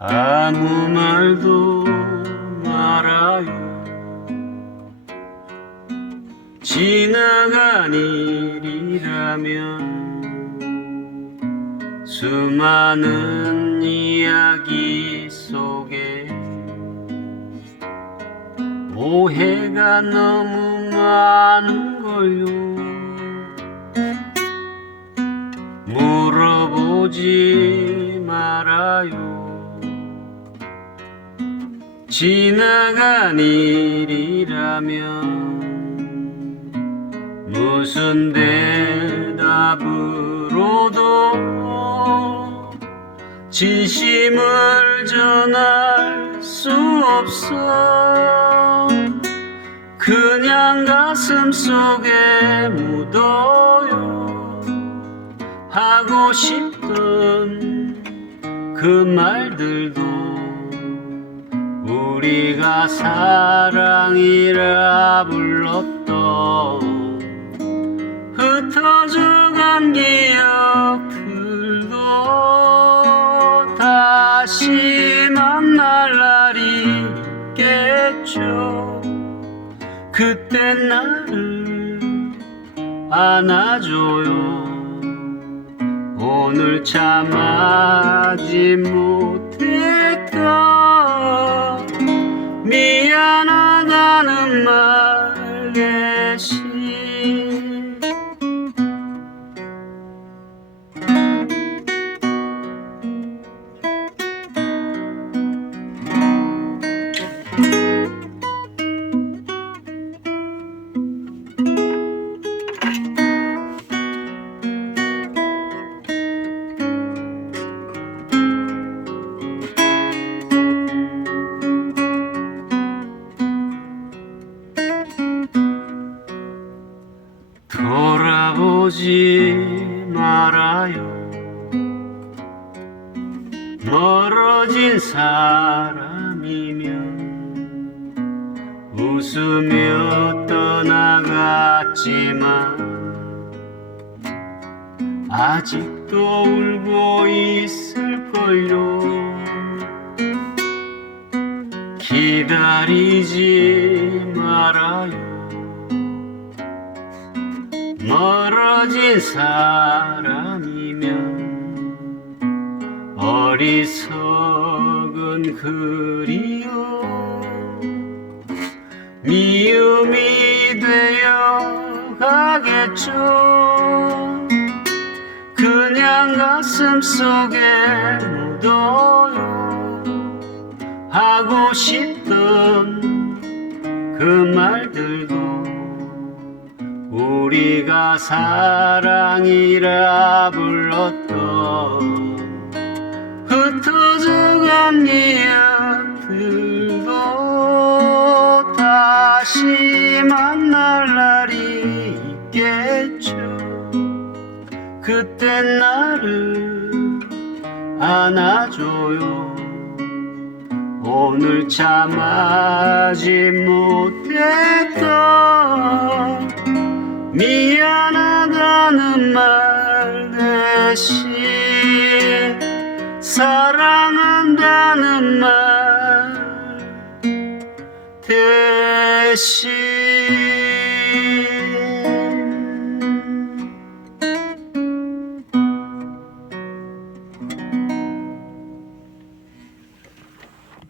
아무 말도 말아요 지나간 일이라면 수많은 이야기 속에 오해가 너무 많은 걸요 물어보지 말아요 지나간 일이라면 무슨 대답으로도 진심을 전할 수 없어 그냥 가슴 속에 묻어요 하고 싶던 그 말들도 우리가 사랑이라 불렀던 흩어져간 기억들도 다시 만날 날이 있겠죠 그때 나를 안아줘요 오늘 참아지 못해 Yavaş 돌아보지 말아요 멀어진 사람이면 웃으며 떠나갔지만 아직도 울고 있을걸요 기다리지 말아요 떨어진 사람이면 어리석은 그리움 미움이 되어 가겠죠 그냥 가슴 속에 묻어요 하고 싶던 그 말들도 우리가 사랑이라 불렀던 흩어져간 이야들도 네 다시 만날 날이 있겠죠 그때 나를 안아줘요 오늘 참아지 못했던 미안하다는 말 대신 사랑한다는 말 대신